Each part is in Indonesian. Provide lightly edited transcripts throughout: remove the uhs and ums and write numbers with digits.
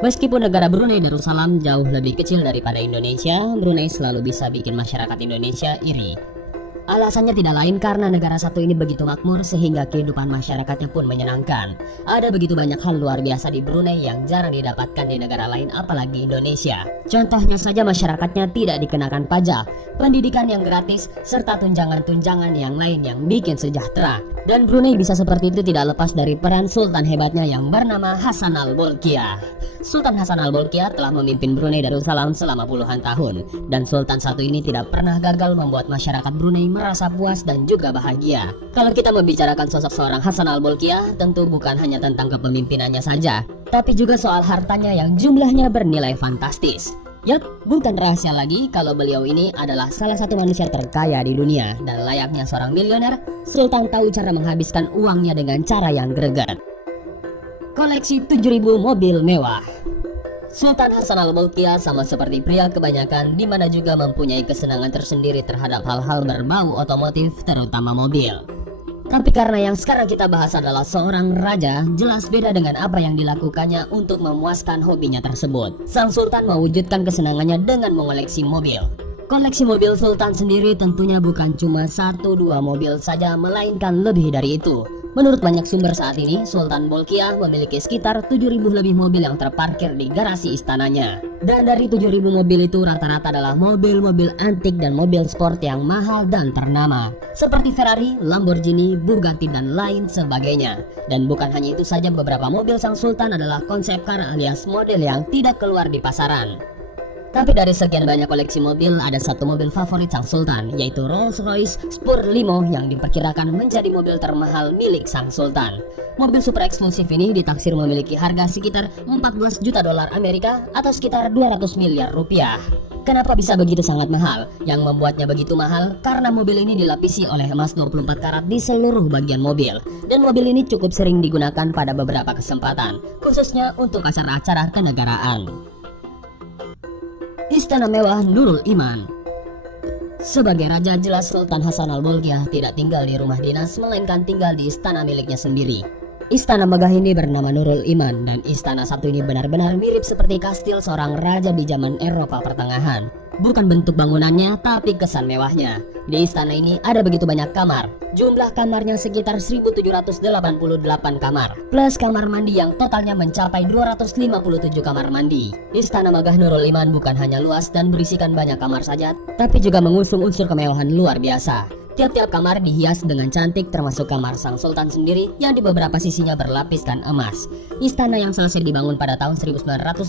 Meskipun negara Brunei Darussalam jauh lebih kecil daripada Indonesia, Brunei selalu bisa bikin masyarakat Indonesia iri. Alasannya tidak lain karena negara satu ini begitu makmur sehingga kehidupan masyarakatnya pun menyenangkan. Ada begitu banyak hal luar biasa di Brunei yang jarang didapatkan di negara lain apalagi Indonesia. Contohnya saja masyarakatnya tidak dikenakan pajak, pendidikan yang gratis, serta tunjangan-tunjangan yang lain yang bikin sejahtera. Dan Brunei bisa seperti itu tidak lepas dari peran sultan hebatnya yang bernama Hassan al-Bolkiah. Sultan Hassan al-Bolkiah telah memimpin Brunei Darussalam selama puluhan tahun, dan sultan satu ini tidak pernah gagal membuat masyarakat Brunei merasa puas dan juga bahagia. Kalau kita membicarakan sosok seorang Hassan al-Bolkiah, tentu bukan hanya tentang kepemimpinannya saja, tapi juga soal hartanya yang jumlahnya bernilai fantastis. Yap, bukan rahasia lagi kalau beliau ini adalah salah satu manusia terkaya di dunia, dan layaknya seorang miliuner, Sultan tahu cara menghabiskan uangnya dengan cara yang greget. Koleksi 7.000 mobil mewah. Sultan Hassan al-Bolkiah sama seperti pria kebanyakan di mana juga mempunyai kesenangan tersendiri terhadap hal-hal berbau otomotif terutama mobil. Tapi karena yang sekarang kita bahas adalah seorang raja, jelas beda dengan apa yang dilakukannya untuk memuaskan hobinya tersebut. Sang sultan mewujudkan kesenangannya dengan mengoleksi mobil. Koleksi mobil sultan sendiri tentunya bukan cuma 1-2 mobil saja, melainkan lebih dari itu. Menurut banyak sumber saat ini, Sultan Bolkiah memiliki sekitar 7.000 lebih mobil yang terparkir di garasi istananya. Dan dari 7.000 mobil itu rata-rata adalah mobil-mobil antik dan mobil sport yang mahal dan ternama, seperti Ferrari, Lamborghini, Bugatti, dan lain sebagainya. Dan bukan hanya itu saja, beberapa mobil sang sultan adalah konsep car alias model yang tidak keluar di pasaran. Tapi dari sekian banyak koleksi mobil, ada satu mobil favorit sang sultan, yaitu Rolls-Royce Spur Limo yang diperkirakan menjadi mobil termahal milik sang sultan. Mobil super eksklusif ini ditaksir memiliki harga sekitar 14 juta dolar Amerika atau sekitar 200 miliar rupiah. Kenapa bisa begitu sangat mahal? Yang membuatnya begitu mahal karena mobil ini dilapisi oleh emas 24 karat di seluruh bagian mobil. Dan mobil ini cukup sering digunakan pada beberapa kesempatan, khususnya untuk acara-acara kenegaraan. Istana mewah Nurul Iman. Sebagai raja, jelas Sultan Hassan al-Bolkiah tidak tinggal di rumah dinas, melainkan tinggal di istana miliknya sendiri. Istana megah ini bernama Nurul Iman, dan istana satu ini benar-benar mirip seperti kastil seorang raja di zaman Eropa Pertengahan. Bukan bentuk bangunannya, tapi kesan mewahnya. Di istana ini ada begitu banyak kamar. Jumlah kamarnya sekitar 1.788 kamar, plus kamar mandi yang totalnya mencapai 257 kamar mandi. Istana megah Nurul Iman bukan hanya luas dan berisikan banyak kamar saja, tapi juga mengusung unsur kemewahan luar biasa. Tiap-tiap kamar dihias dengan cantik, termasuk kamar sang sultan sendiri yang di beberapa sisinya berlapiskan emas. Istana yang selesai dibangun pada tahun 1984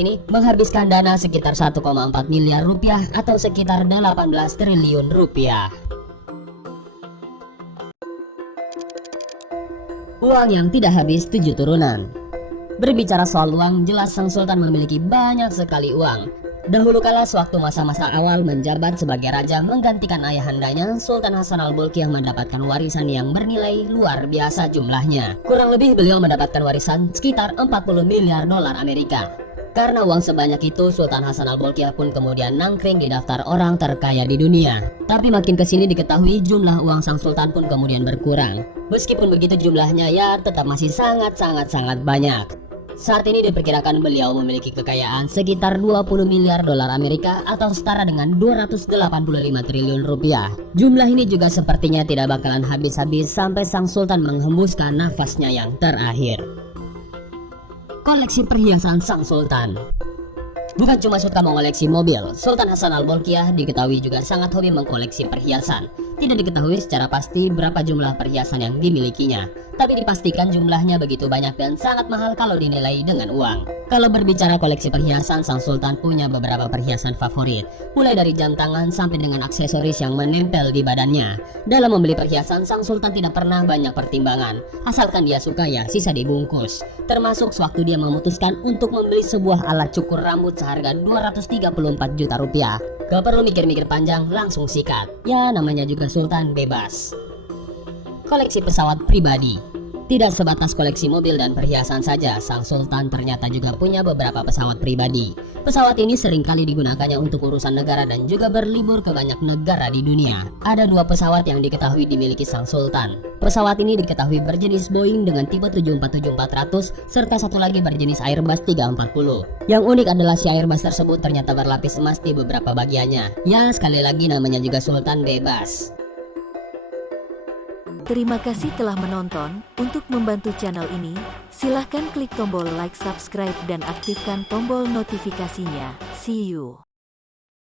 ini menghabiskan dana sekitar 1,4 miliar rupiah atau sekitar 18 triliun rupiah. Uang yang tidak habis 7 turunan. Berbicara soal uang, jelas sang sultan memiliki banyak sekali uang. Dahulu kala sewaktu masa-masa awal menjabat sebagai raja menggantikan ayahandanya, Sultan Hassan al-Bolkiah mendapatkan warisan yang bernilai luar biasa jumlahnya. Kurang lebih beliau mendapatkan warisan sekitar 40 miliar dolar Amerika. Karena uang sebanyak itu, Sultan Hassan al-Bolkiah pun kemudian nangkring di daftar orang terkaya di dunia. Tapi makin kesini diketahui jumlah uang sang sultan pun kemudian berkurang. Meskipun begitu jumlahnya ya tetap masih sangat banyak. Saat ini diperkirakan beliau memiliki kekayaan sekitar 20 miliar dolar Amerika atau setara dengan 285 triliun rupiah. Jumlah ini juga sepertinya tidak bakalan habis-habis sampai sang sultan menghembuskan nafasnya yang terakhir. Koleksi perhiasan sang sultan. Bukan cuma suka mengoleksi mobil, Sultan Hassan al-Bolkiah diketahui juga sangat hobi mengkoleksi perhiasan. Tidak diketahui secara pasti berapa jumlah perhiasan yang dimilikinya, tapi dipastikan jumlahnya begitu banyak dan sangat mahal kalau dinilai dengan uang. Kalau berbicara koleksi perhiasan, sang sultan punya beberapa perhiasan favorit, mulai dari jam tangan sampai dengan aksesoris yang menempel di badannya. Dalam membeli perhiasan, sang sultan tidak pernah banyak pertimbangan, asalkan dia suka ya sisa dibungkus. Termasuk sewaktu dia memutuskan untuk membeli sebuah alat cukur rambut seharga 234 juta rupiah. Gak perlu mikir-mikir panjang, langsung sikat. Ya namanya juga sultan bebas. Koleksi pesawat pribadi. Tidak sebatas koleksi mobil dan perhiasan saja, Sang Sultan ternyata juga punya beberapa pesawat pribadi. Pesawat ini seringkali digunakannya untuk urusan negara dan juga berlibur ke banyak negara di dunia. Ada 2 pesawat yang diketahui dimiliki Sang Sultan. Pesawat ini diketahui berjenis Boeing dengan tipe 747-400 serta satu lagi berjenis Airbus 340. Yang unik adalah si Airbus tersebut ternyata berlapis emas di beberapa bagiannya. Ya, sekali lagi namanya juga Sultan bebas. Terima kasih telah menonton. Untuk membantu channel ini, silahkan klik tombol like, subscribe, dan aktifkan tombol notifikasinya. See you.